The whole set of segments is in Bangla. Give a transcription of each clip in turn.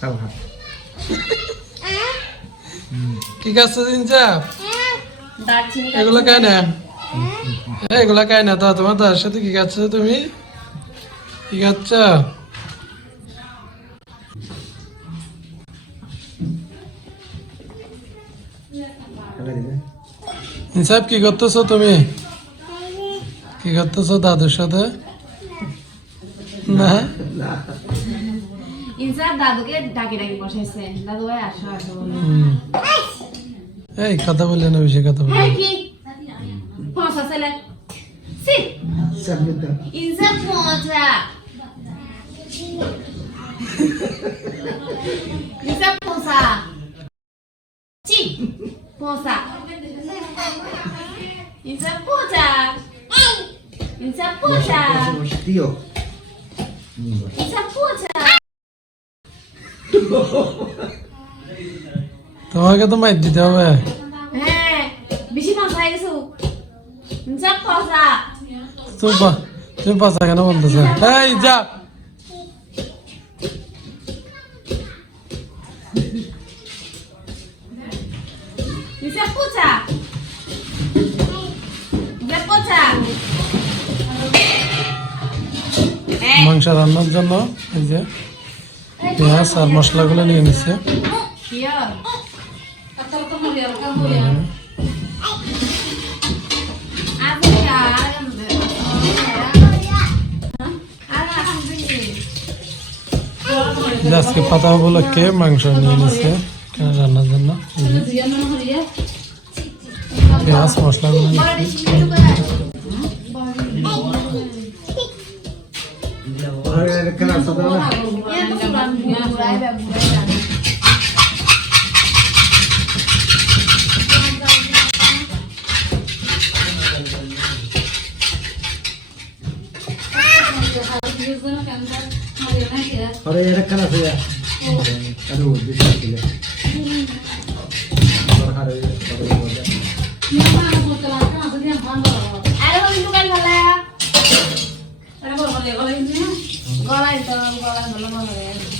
খা কি খাচ্ছে দারচিনি এগুলো খায় না? এ, এগুলো খায় না। তা তোমার তার সাথে কি খাচ্ছ তুমি? কি খাচ্ছ? ইনসাফ কি করতেছো তুমি? কি করতেছো দাদুর সাথে? না। ইনসার দাদুকে ডাকে ডাকে বসাইছে দাদু ভাই আসো আসো বলে হুম। এই কথা বললে না বেশি কথা বললে হ্যাঁ কি পৌঁছা ছেলে সি সামনে দাও ইনসার পৌঁছা ইনসার পৌঁছা চি পৌঁছা ইনসার পৌঁছা ইনসার পৌঁছা বসে দিও ইনসার পৌঁছা তোমাকে তো মাইর দিতে হবে। হ্যাঁ বেশি হয়ে গেছো তুমি পা- তুমি পাশা কেন বলতেছো? এই যা। ইনসার মাংস রান্নার জন্য এই যে পেঁয়াজ আর মশলাগুলো নিয়ে নিচ্ছে আজকে পাতা উপলক্ষে মাংস নিয়ে নিচ্ছে রান্নার জন্য পেঁয়াজ মশলাগুলো নিচ্ছে ওরে কেন আসো দাও না ওরে এর কেন আসো ইয়া আরে ও দিছে দিলে আরে ওরে এই হ্যালো কি কি বলতে কালার মোবাইলে পরে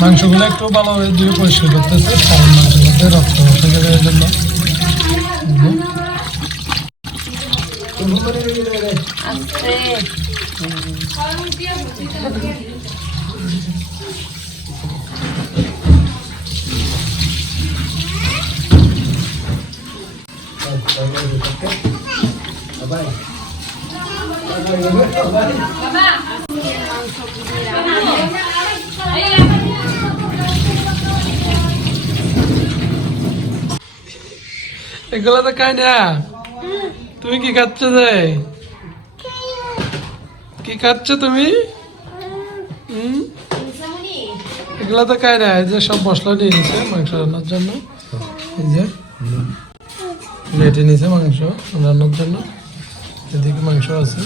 মাংসগুলো একটু ভালোভাবে দিয়ে পরিষ্কার করতেছে, কারণ মাংসের মধ্যে রক্ত বসে যাবে এর জন্য হুম। এগুলো তো খাই না তুমি কি খাচ্ছ যে? কি খাচ্ছ তুমি? এগুলো তো খাই না এই যে সব মশলা নিয়ে নিছে মাংস রান্নার জন্য। এই যে। মেটে নিছে মাংস রান্নার জন্য। এদিকে মাংস আছে।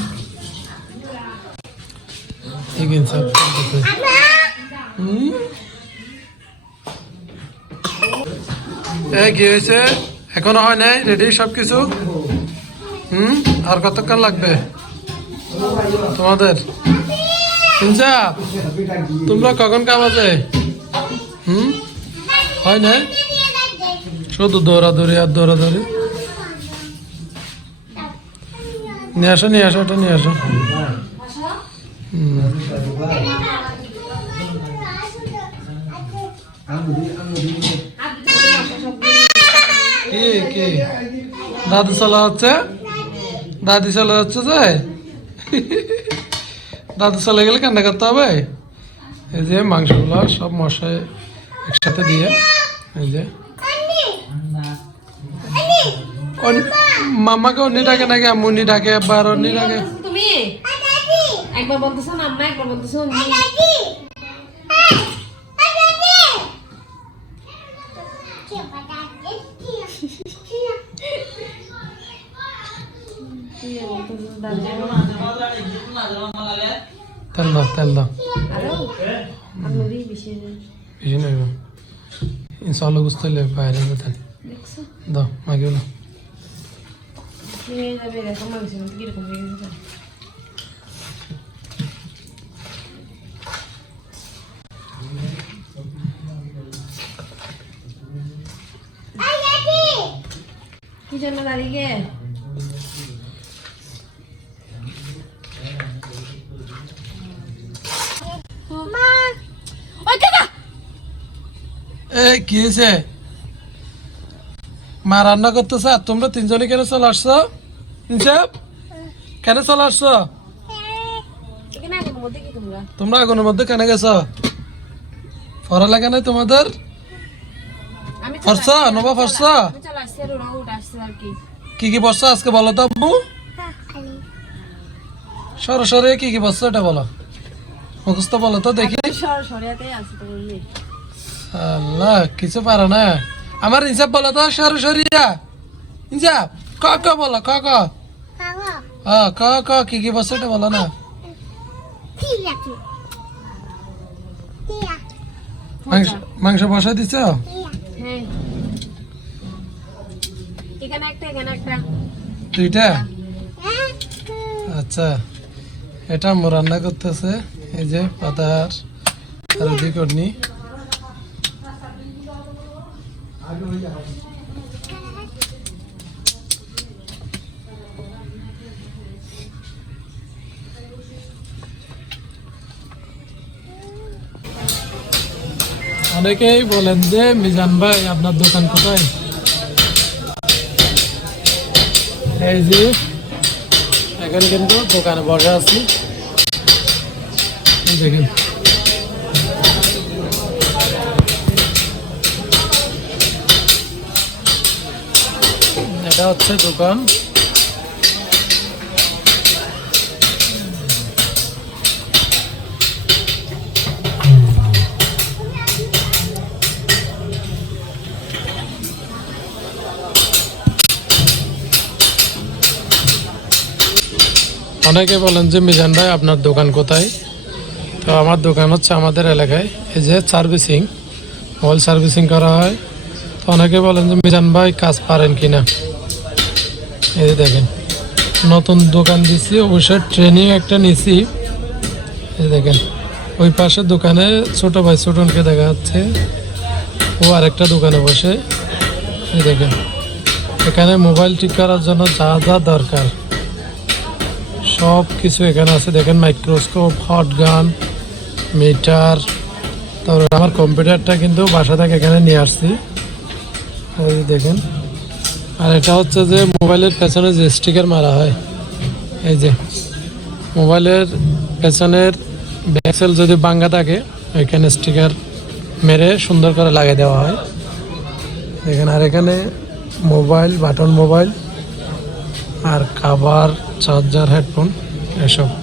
হয়েছে? এখনও হয় নাই? রেডি সব কিছু হুম? আর কতক্ষণ লাগবে? তোমাদের? তোমরা কখন কামাতে হুম? হয় না শুধু দৌড়াদৌড়ি আর দৌড়াদৌড়ি। নিয়ে আসো নিয়ে আসো, ওটা নিয়ে আসো। কি কি? দাদু চলা হচ্ছে? দাদি চলে যাচ্ছে যে? দাদু চলে গেলে কান্না করতে হবে? এই যে মাংসগুলো সব মশাই একসাথে দিয়ে, এই যে। অন- মাম্মাকে অন্য ডাকে নাকি আম্মুনি ডাকে আবার অন্য ডাকে। তুমি? একবার বলতেছো মাম্মা একবার বলতেছো বলতেছো দাদা। তেল দাও তেল দাও। বেশি নেব ইনশাল্লাহ বুঝতে হলে বাইরে দাও মাগিও না কি হয়ে যাবে দেখো মাংস কীরকম হয়ে গেছে কি জন্য দাঁড়িয়ে ওই কাকা এ কি হয়েছে মা রান্না করতেছে আর তোমরা তিনজনে কেন চলে আসছো? কেন চলে আসছো? তোমরা আগুনের মধ্যে কেন গেছো? পড়ালেখা নাই তোমাদের? ফরসা? নবা ফরসা? কি। কি বসছো আজকে বলো তো আব্বু সরাসরি কি কি বসছো এটা বলো। মুখস্থ বলো তো দেখি। আল্লাহ কিছু পারো না। আমার ইনসাব বলো তো সরাসরিয়া ইনসাব ক ক বলো ক ক। হ্যাঁ ক ক কি কি বসছো এটা বলো না। মাংস মাংস বসা দিছ? হ্যাঁ। এখানে একটা এখানে একটা। দুইটা? আচ্ছা এটা আম্মু রান্না করতেছে এই যে পাতার আর ওদিক অনেকেই বলেন যে, মিজান ভাই, আপনার দোকান কোথায়? এই যে, এখানে কিন্তু দোকানে বসে আছি। দেখেন। এটা হচ্ছে দোকান। অনেকে বলেন যে, মিজান ভাই, আপনার দোকান কোথায়? তো আমার দোকান হচ্ছে আমাদের এলাকায়। এই যে সার্ভিসিং, মোবাইল সার্ভিসিং করা হয়। তো অনেকে বলেন যে, মিজান ভাই, কাজ পারেন কিনা? এই যে দেখেন, নতুন দোকান দিছি, অবশ্যই ট্রেনিং একটা নিছি। এই দেখেন, ওই পাশের দোকানে ছোট ভাই ছোটনকে দেখা যাচ্ছে, ও আরেকটা দোকানে বসে। এই দেখেন, এখানে মোবাইল ঠিক করার জন্য যা যা দরকার সব কিছু এখানে আছে। দেখেন মাইক্রোস্কোপ হট গান মিটার তারপরে আমার কম্পিউটারটা কিন্তু বাসা থেকে এখানে নিয়ে আসছি। দেখেন আর এটা হচ্ছে যে মোবাইলের পেছনে যে স্টিকার মারা হয়। এই যে, মোবাইলের পেছনের ব্যাকসেল যদি বাঙ্গা থাকে ওইখানে স্টিকার মেরে সুন্দর করে লাগিয়ে দেওয়া হয়। এখানে আর এখানে মোবাইল, বাটন মোবাইল আর কাভার চার্জার হেডফোন এসব।